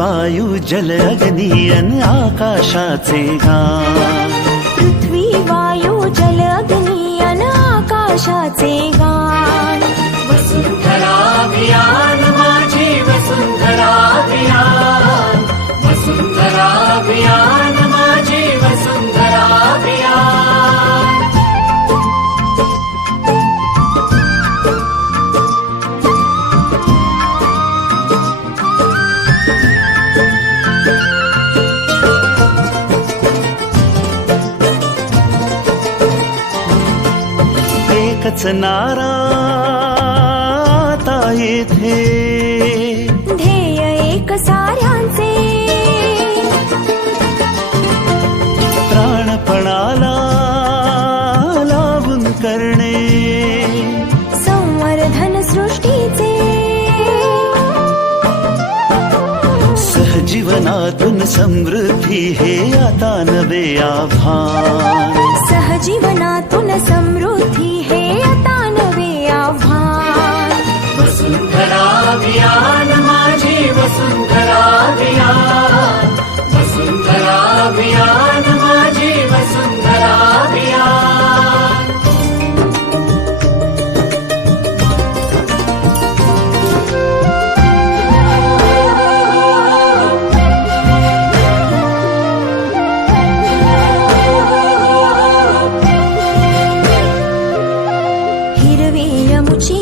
वायू जल अग्नी अन आकाशाचे गान. पृथ्वी वायू जल अग्नी अन आकाशाचे गान. वसुंधरा अभियान माझी वसुंधरा अभियान. वसुंधरा अभियान माझी वसुंधरा अभियान. एकच नारा आता येथे, ध्येय एक साऱ्यांचे. प्राणपणाला लावून करणे संवर्धन सृष्टीचे. सहजीवनातून समृद्धी हे आता नवे आव्हान. सहजीवनातून समृद्धी हे आता नवे आव्हान. वसुंधरा अभियान माझी वसुंधरा अभियान. वसुंधरा अभियान माझी वसुंधरा अभियान. हिरवी यमुची